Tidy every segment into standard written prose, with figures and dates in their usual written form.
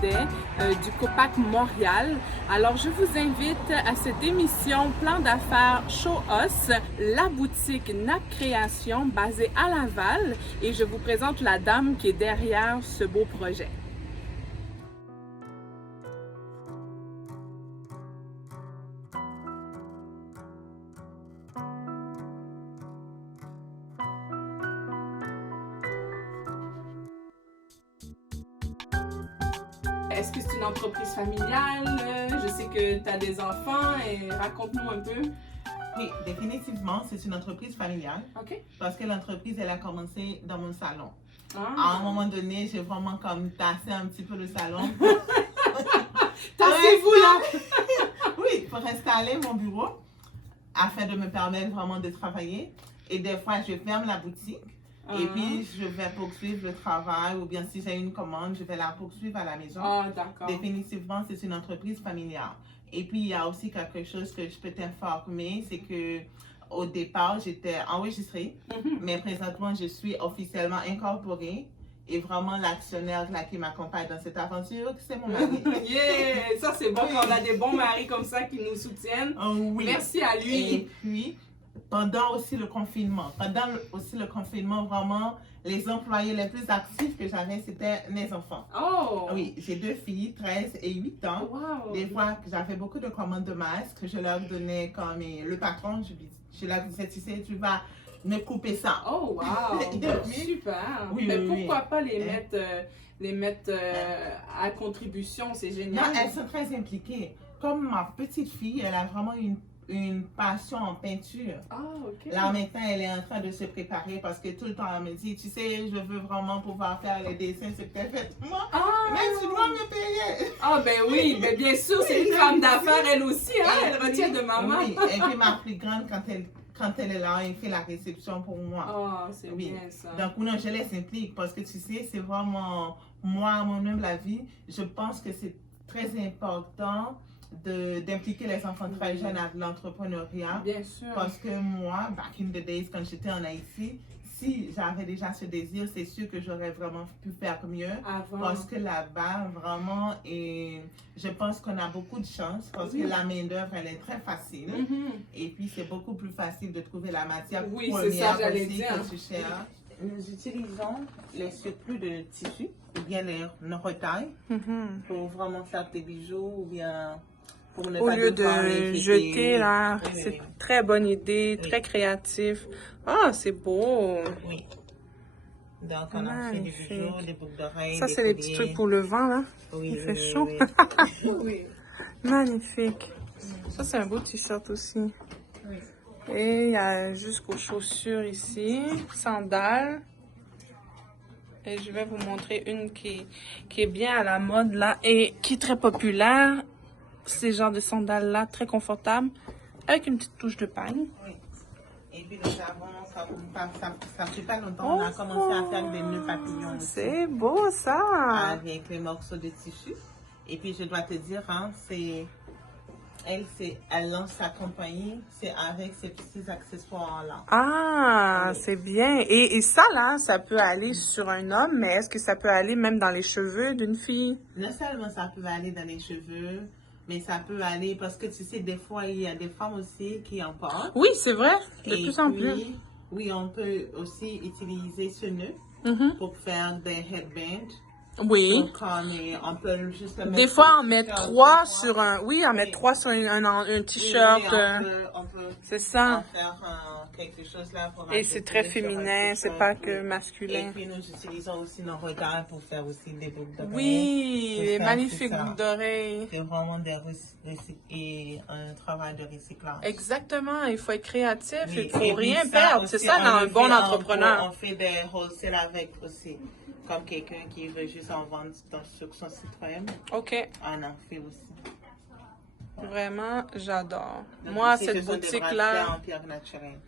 Baudet du Copac Montréal. Alors, je vous invite à cette émission Plan d'affaires Show Us, la boutique NAP Création basée à Laval, et je vous présente la dame qui est derrière ce beau projet. Est-ce que c'est une entreprise familiale? Je sais que tu as des enfants et raconte-nous un peu. Oui, définitivement, c'est une entreprise familiale. OK. Parce que l'entreprise, elle a commencé dans mon salon. Ah. À un moment donné, j'ai vraiment comme tassé un petit peu le salon. Tassez-vous là! Oui, pour installer mon bureau afin de me permettre vraiment de travailler. Et des fois, je ferme la boutique. Et puis, je vais poursuivre le travail ou bien si j'ai une commande, je vais la poursuivre à la maison. Ah, d'accord. Définitivement, c'est une entreprise familiale. Et puis, il y a aussi quelque chose que je peux t'informer, c'est que au départ, j'étais enregistrée, mais présentement, je suis officiellement incorporée. Et vraiment, l'actionnaire là, qui m'accompagne dans cette aventure, c'est mon mari. Yeah! Ça, c'est bon quand on a des bons maris comme ça qui nous soutiennent. Oui. Merci à lui. Et puis, pendant aussi le confinement, vraiment, les employés les plus actifs que j'avais, c'était mes enfants. Oh! Oui, j'ai 2 filles, 13 et 8 ans. Wow! Des fois, j'avais beaucoup de commandes de masques. Je leur donnais comme le patron, je leur disais, tu sais, tu vas me couper ça. Oh, wow! Super! Oui, Mais oui, pourquoi pas les mettre à contribution? C'est génial. Non, elles sont très impliquées. Comme ma petite fille, elle a vraiment une passion en peinture. Ah, OK. Là, maintenant, elle est en train de se préparer parce que tout le temps, elle me dit, tu sais, je veux vraiment pouvoir faire les dessins, c'est peut-être moi. Ah! Mais tu dois me payer. Ah, ben oui, ben bien sûr, c'est une femme d'affaires, elle aussi, hein? Elle retient de maman. Oui, et puis ma plus grande, quand elle est là, elle fait la réception pour moi. Ah, c'est bien ça. Donc, non, je les implique parce que tu sais, c'est vraiment, moi, à mon humble avis, je pense que c'est très important d'impliquer les enfants très jeunes à l'entrepreneuriat. Bien sûr. Parce que moi, back in the days, quand j'étais en Haïti, si j'avais déjà ce désir, c'est sûr que j'aurais vraiment pu faire mieux. Avant. Parce que là-bas, vraiment, et je pense qu'on a beaucoup de chance parce que la main-d'œuvre, elle est très facile. Et puis, c'est beaucoup plus facile de trouver la matière première c'est ça, j'allais dire. que tu cherches. Nous utilisons les surplus de tissu ou bien nos retailles pour vraiment faire des bijoux ou bien pour ne au pas lieu de jeter là, oui, c'est une très bonne idée, très créatif. Ah, c'est beau. Oui. Donc, on a fait des bijoux, des boucles d'oreilles. Ça, c'est les petits trucs pour le vent, là. Oui, Il fait chaud. Oui. Magnifique. Ça, c'est un beau t-shirt aussi. Oui. Et il y a jusqu'aux chaussures ici, sandales. Et je vais vous montrer une qui est bien à la mode là et qui est très populaire. Ces genres de sandales-là, très confortables, avec une petite touche de paille. Oui. Et puis nous avons, ça fait pas longtemps, on a commencé à faire des nœuds papillons aussi. C'est beau ça! Avec les morceaux de tissu. Et puis je dois te dire, hein, elle lance sa compagnie, c'est avec ces petits accessoires-là. Ah, oui. C'est bien. Et ça, là, ça peut aller sur un homme, mais est-ce que ça peut aller même dans les cheveux d'une fille? Non seulement ça peut aller dans les cheveux, mais ça peut aller, parce que tu sais, des fois, il y a des femmes aussi qui en portent. Oui, c'est vrai, de plus en plus. Oui, on peut aussi utiliser ce nœud pour faire des headbands. Oui. Donc, on peut juste le mettre. Des fois, en mettre 3 sur un... Oui, en mettre 3 sur un t-shirt. Oui, on peut c'est ça. en faire quelque chose là. Et c'est très féminin, c'est pas que masculin. Et puis, nous utilisons aussi nos regards pour faire aussi des boucles d'oreilles. Oui, les magnifiques boucles d'oreilles. C'est vraiment un travail de recyclage. Exactement, il faut être créatif, Oui. il faut rien perdre. C'est ça dans un bon entrepreneur. On fait des wholesale avec aussi. Comme quelqu'un qui veut juste en vendre sur son site web. OK. On en fait aussi. Vraiment, j'adore. Donc, moi, ici, cette boutique-là... en pierre naturelle.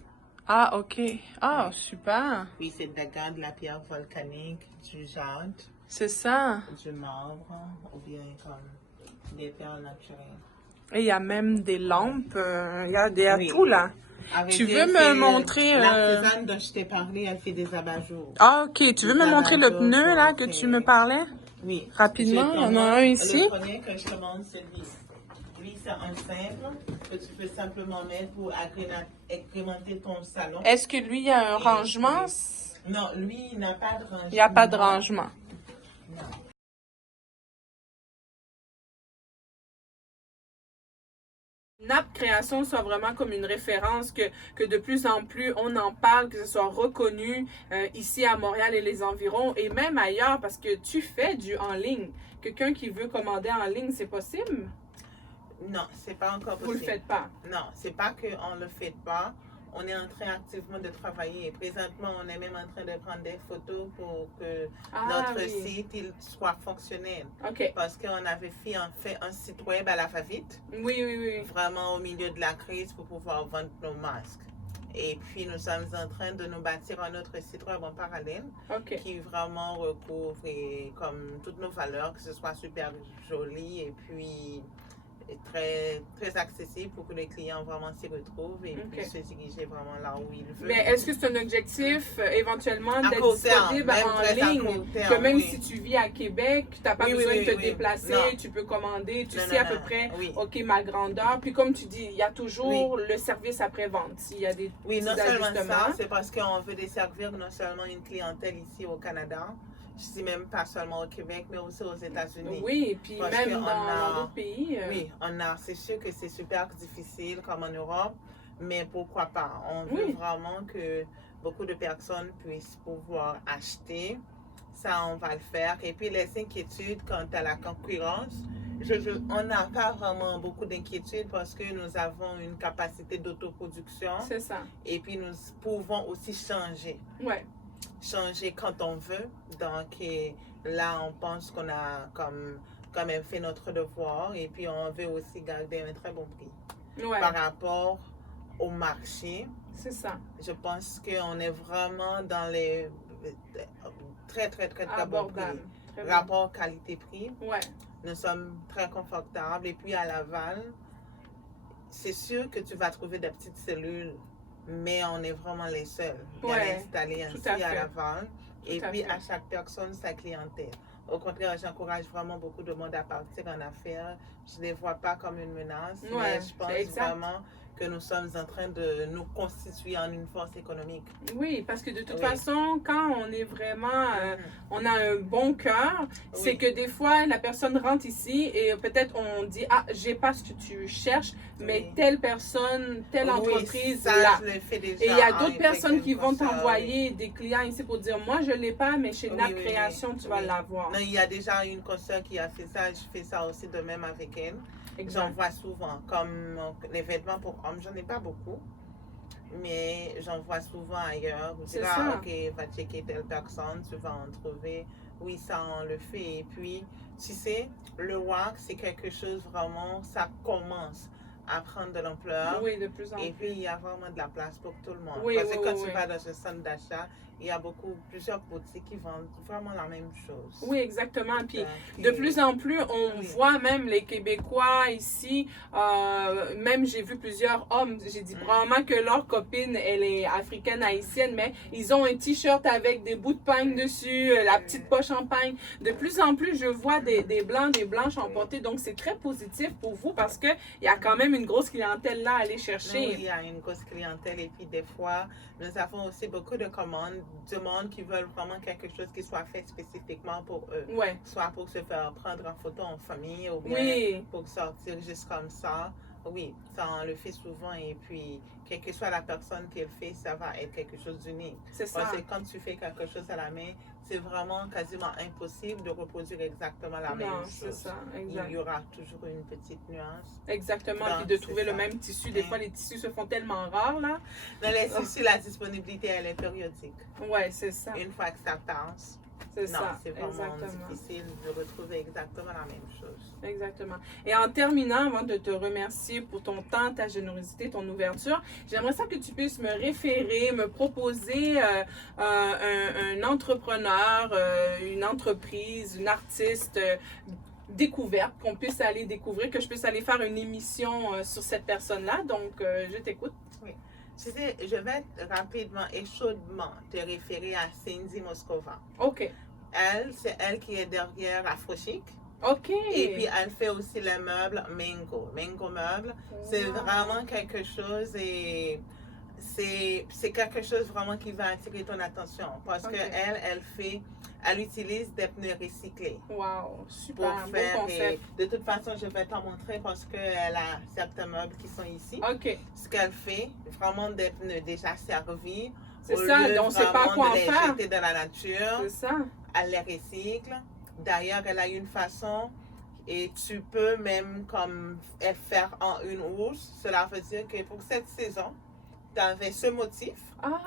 Ah, OK. Ah, super. Oui, c'est de la pierre volcanique, du jade. C'est ça. Du marbre, ou bien comme des pierres naturelles. Et il y a même des lampes, il y a tout là. Avec tu veux me montrer... L'artisane dont je t'ai parlé, elle fait des abat-jours. Ah, OK. Tu veux me montrer le pneu là que tu me parlais? Oui. Rapidement, il y en a un ici. Le premier que je commande, c'est lui. Lui, c'est un simple que tu peux simplement mettre pour agrémenter ton salon. Est-ce que lui, il y a un rangement? Non, lui, il n'a pas de rangement. Il n'y a pas de rangement. Non. Nap Création soit vraiment comme une référence, que de plus en plus on en parle, que ce soit reconnu ici à Montréal et les environs et même ailleurs parce que tu fais du en ligne. Quelqu'un qui veut commander en ligne, c'est possible? Non, c'est pas encore possible. Vous le faites pas? Non, c'est pas qu'on le fait pas. On est en train activement de travailler. Et présentement, on est même en train de prendre des photos pour que notre site il soit fonctionnel. OK. Parce qu'on avait fait un site web à la va-vite. Oui. Vraiment au milieu de la crise pour pouvoir vendre nos masques. Et puis, nous sommes en train de nous bâtir un autre site web en parallèle qui vraiment recouvre comme toutes nos valeurs, que ce soit super joli et puis très, très accessible pour que les clients vraiment s'y retrouvent et puissent se diriger vraiment là où ils veulent. Mais est-ce que c'est un objectif éventuellement d'être disponible en ligne? Que même si tu vis à Québec, tu n'as pas besoin de te déplacer, tu peux commander, tu sais à peu près, OK, ma grandeur. Puis comme tu dis, il y a toujours le service après-vente. S'il y a des non seulement ça, c'est parce qu'on veut desservir non seulement une clientèle ici au Canada, je dis même pas seulement au Québec, mais aussi aux États-Unis. Oui, et puis parce même dans d'autres pays. Oui, c'est sûr que c'est super difficile comme en Europe, mais pourquoi pas? On veut vraiment que beaucoup de personnes puissent pouvoir acheter. Ça, on va le faire. Et puis les inquiétudes quant à la concurrence, on n'a pas vraiment beaucoup d'inquiétudes parce que nous avons une capacité d'autoproduction. C'est ça. Et puis nous pouvons aussi changer. Ouais. Changer quand on veut. Donc là, on pense qu'on a quand même fait notre devoir et puis on veut aussi garder un très bon prix par rapport au marché. C'est ça. Je pense qu'on est vraiment dans les très bon prix. Rapport qualité-prix. Ouais. Nous sommes très confortables et puis à Laval, c'est sûr que tu vas trouver des petites cellules. Mais on est vraiment les seuls à l'installer ainsi à Laval. Et puis, à chaque personne, sa clientèle. Au contraire, j'encourage vraiment beaucoup de monde à partir en affaires. Je ne les vois pas comme une menace, mais je pense vraiment que nous sommes en train de nous constituer en une force économique. Oui, parce que de toute façon, quand on est vraiment, on a un bon cœur, c'est que des fois, la personne rentre ici et peut-être on dit, ah, j'ai pas ce que tu cherches, mais telle personne, telle entreprise, ça, là. Je le fais déjà. Et il y a d'autres personnes qui vont t'envoyer des clients ici pour dire, moi, je l'ai pas, mais chez Nap Création, tu vas l'avoir. Non, il y a déjà une consoeur qui a fait ça, je fais ça aussi de même avec elle. J'en vois souvent, comme les vêtements pour hommes, j'en ai pas beaucoup, mais j'en vois souvent ailleurs. C'est ça. Ok, va checker telle personne, tu vas en trouver. Oui, ça, on le fait. Et puis, tu sais, le wax, c'est quelque chose vraiment, ça commence à prendre de l'ampleur. Oui, de plus en plus. Et puis, il y a vraiment de la place pour tout le monde. Oui, parce que quand tu vas dans un centre d'achat, il y a plusieurs boutiques qui vendent vraiment la même chose. Oui, exactement. Puis de plus en plus, on voit même les Québécois ici, même j'ai vu plusieurs hommes, j'ai dit probablement que leur copine, elle est africaine, haïtienne, mais ils ont un t-shirt avec des bouts de pagne dessus, la petite poche en pagne. De plus en plus, je vois des blancs, des blanches emportés. Donc, c'est très positif pour vous parce qu'il y a quand même une grosse clientèle là à aller chercher. Oui, il y a une grosse clientèle et puis des fois, nous avons aussi beaucoup de commandes du monde qui veulent vraiment quelque chose qui soit fait spécifiquement pour eux. Soit pour se faire prendre en photo en famille ou bien pour sortir juste comme ça. Oui, ça on le fait souvent et puis quelle que soit la personne qui le fait, ça va être quelque chose d'unique. C'est ça. Parce que quand tu fais quelque chose à la main, c'est vraiment quasiment impossible de reproduire exactement la même chose. C'est ça, exact. Il y aura toujours une petite nuance. Exactement, puis de trouver le même tissu. Des fois, les tissus se font tellement rares, là. Dans les tissus, la disponibilité, elle est périodique. Oui, c'est ça. Une fois que ça passe, c'est vraiment difficile de retrouver exactement la même chose. Exactement. Et en terminant, avant de te remercier pour ton temps, ta générosité, ton ouverture, j'aimerais ça que tu puisses me référer, me proposer un entrepreneur, une entreprise, une artiste découverte, qu'on puisse aller découvrir, que je puisse aller faire une émission sur cette personne-là. Donc, je t'écoute. Oui. Tu sais, je vais rapidement et chaudement te référer à Cindy Moscova. OK. c'est elle qui est derrière Afrochic. OK. Et puis, elle fait aussi les meubles Mango. Mango Meubles. C'est vraiment quelque chose et c'est quelque chose vraiment qui va attirer ton attention. Parce que elle utilise des pneus recyclés. Wow, super, Pour beau faire, concept. de toute façon, je vais t'en montrer parce qu'elle a certains meubles qui sont ici. OK. Ce qu'elle fait, vraiment des pneus déjà servis. C'est Au ça, lieu donc on ne sait pas vraiment quoi en de les faire. jeter dans la nature, C'est ça. elle les recycle. D'ailleurs, elle a une façon et tu peux même comme faire en une housse. Cela veut dire que pour cette saison, tu avais ce motif. Ah.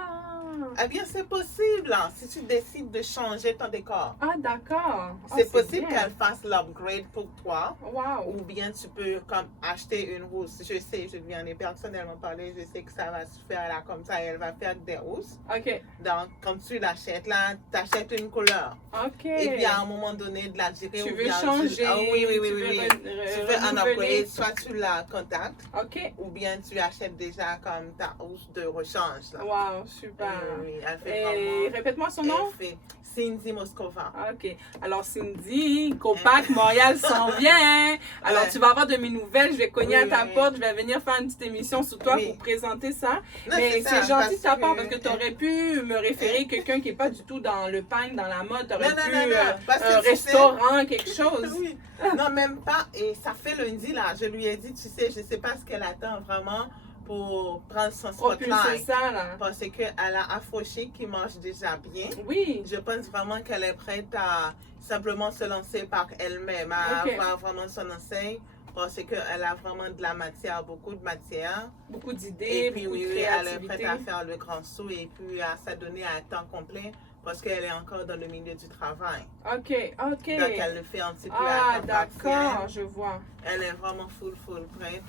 Eh bien, c'est possible hein, si tu décides de changer ton décor. Ah, d'accord. Ah, C'est possible bien. qu'elle fasse l'upgrade pour toi. Wow. Ou bien tu peux comme acheter une housse. Je sais, je lui en ai personnellement parlé. Je sais que ça va se faire là comme ça. Elle va faire des housses. OK. Donc, comme tu l'achètes là, tu achètes une couleur. OK. Et puis à un moment donné de la durée, Tu ou veux bien changer. Ah oui, oui, oui, tu oui, veux oui. Tu fais un renouveler. upgrade, soit tu la contactes, OK. ou bien tu achètes déjà comme ta housse de rechange. Là. Wow, super. Oui, elle fait Et vraiment. répète-moi son nom. Elle fait Cindy Moscova. OK. Alors, Cindy, Copac, Montréal s'en vient. Alors, Ouais. tu vas avoir de mes nouvelles. Je vais cogner Oui, à ta oui, porte. Je vais venir faire une petite émission sur toi Oui. pour présenter ça. Non, Mais ça, c'est gentil de ta parce part parce que tu aurais pu me référer quelqu'un qui n'est pas du tout dans le pain, dans la mode. Tu aurais Non, non, pu non, non, parce que un tu sais- restaurant, quelque chose. Oui. Non, même pas. Et ça fait lundi là. Je lui ai dit, tu sais, je sais pas ce qu'elle attend vraiment pour prendre son Propulser spotlight. ça, là. Parce qu'elle a Afrochic qui marche déjà bien. Oui. Je pense vraiment qu'elle est prête à simplement se lancer par elle-même, à Ok. avoir vraiment son enseigne, parce qu'elle a vraiment de la matière, beaucoup de matière. Beaucoup d'idées, Et puis beaucoup oui, de oui, elle est créativité. prête à faire le grand saut et puis à s'adonner à temps complet, parce qu'elle est encore dans le milieu du travail. OK, OK. Donc elle le fait un petit peu Ah, à temps d'accord, partiel. je vois. Elle est vraiment full prête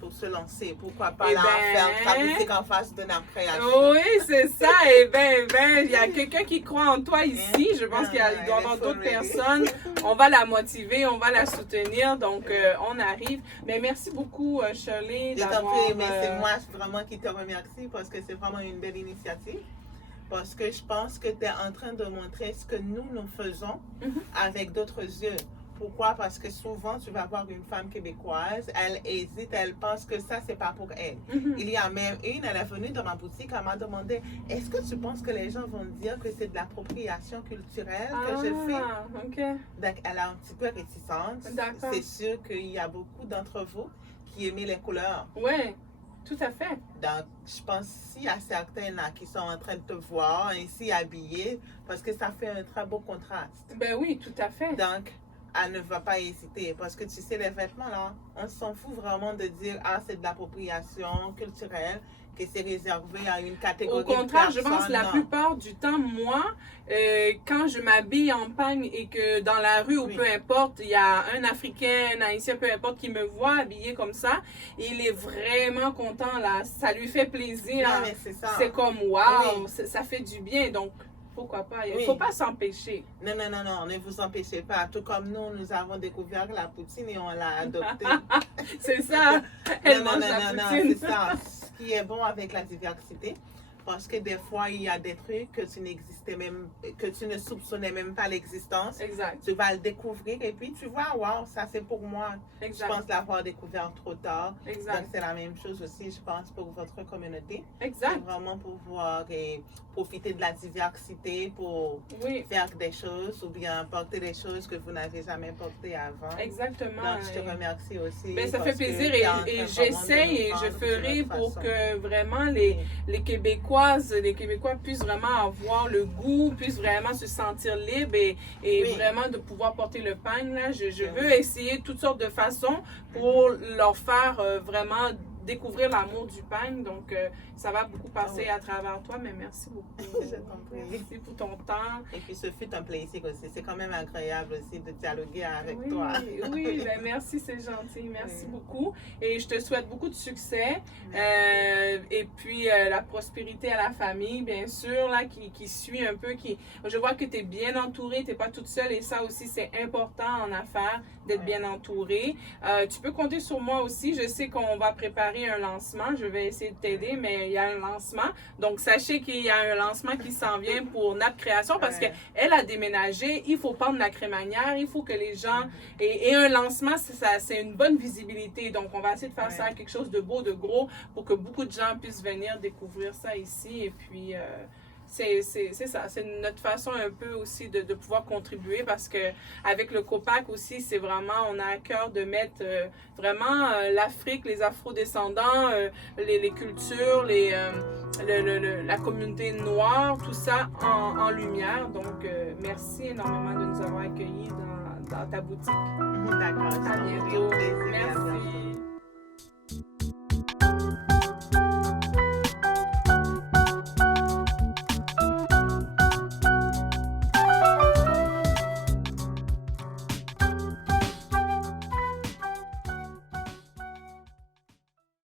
pour se lancer. Pourquoi pas Eh là, ben, faire sa boutique en face de notre création. Oui, c'est ça. Et ben, il y a quelqu'un qui croit en toi ici. Je pense qu'il doit y avoir d'autres personnes. On va la motiver, on va la soutenir. Donc, on arrive. Mais merci beaucoup, Shirley, Je t'en d'avoir... prie, mais c'est moi vraiment qui te remercie parce que c'est vraiment une belle initiative. Parce que je pense que tu es en train de montrer ce que nous faisons Mhm. avec d'autres yeux. Pourquoi? Parce que souvent, tu vas voir une femme québécoise, elle hésite, elle pense que ça, c'est pas pour elle. Mhm. Il y a même une, elle est venue dans ma boutique, elle m'a demandé, est-ce que tu penses que les gens vont dire que c'est de l'appropriation culturelle que je fais? Ah, OK. Donc, elle est un petit peu réticente. D'accord. C'est sûr qu'il y a beaucoup d'entre vous qui aiment les couleurs. Oui, tout à fait. Donc, je pense s'il y a certains là qui sont en train de te voir ainsi habillés, parce que ça fait un très beau contraste. Ben oui, tout à fait. Donc, elle ne va pas hésiter, parce que tu sais, les vêtements là, on s'en fout vraiment de dire, ah, c'est de l'appropriation culturelle, que c'est réservé à une catégorie Au contraire, de je pense personnes. la Non. plupart du temps, moi, quand je m'habille en pagne et que dans la rue ou Oui. peu importe, il y a un Africain, un Haïtien, peu importe, qui me voit habillée comme ça, il est vraiment content là. Ça lui fait plaisir. Non, mais c'est ça. C'est comme wow, Oui. ça fait du bien. Donc, pourquoi pas? Il ne Oui. faut pas s'empêcher. Non, non, non, non, ne vous empêchez pas. Tout comme nous avons découvert la poutine et on l'a adoptée. C'est ça. Elle Non, non, mange non, la non, non, poutine. c'est ça. Ce qui est bon avec la diversité, parce que des fois, il y a des trucs que tu n'existais même, que tu ne soupçonnais même pas l'existence. Exact, Tu vas le découvrir et puis tu vois, waouh, ça c'est pour moi. Je exact, pense l'avoir découvert trop tard. Donc exact, c'est la même chose aussi, je pense, pour votre communauté. C'est exact. vraiment pouvoir profiter de la diversité pour Oui, faire des choses ou bien porter des choses que vous n'avez jamais portées avant. exactement. Donc je te remercie aussi. Ben, ça parce fait que plaisir tu es en train et vraiment j'essaye de et nous je vendre ferai d'une autre pour façon. que vraiment Oui. les Québécois puissent vraiment avoir le goût, puissent vraiment se sentir libres et Oui. vraiment de pouvoir porter le pagne. Là. Je Oui. veux essayer toutes sortes de façons pour leur faire vraiment découvrir l'amour du pagne. Donc, ça va beaucoup passer oui. à travers toi, mais merci beaucoup. Je t'en prie. Merci pour ton temps. Et puis ce fut un plaisir aussi. C'est quand même agréable aussi de dialoguer avec Oui, toi. oui, ben merci, c'est gentil. Merci Oui. beaucoup. Et je te souhaite beaucoup de succès. Et puis la prospérité à la famille, bien sûr, là, qui suit un peu. Je vois que tu es bien entourée, tu n'es pas toute seule. Et ça aussi, c'est important en affaires d'être Ouais. bien entourée. Tu peux compter sur moi aussi. Je sais qu'on va préparer préparer un lancement. Je vais essayer de t'aider, mais il y a un lancement. Donc, sachez qu'il y a un lancement qui s'en vient pour Nap Création parce qu'elle a déménagé. Il faut prendre la crémaillère. Il faut que les gens... Et un lancement, c'est une bonne visibilité. Donc, on va essayer de faire ça quelque chose de beau, de gros, pour que beaucoup de gens puissent venir découvrir ça ici. Et puis... c'est ça, c'est notre façon un peu aussi de pouvoir contribuer parce que avec le COPAC aussi, c'est vraiment, on a à cœur de mettre vraiment l'Afrique, les afro-descendants, les cultures, la communauté noire, tout ça en lumière. Donc, merci énormément de nous avoir accueillis dans ta boutique. D'accord. À bientôt. Merci.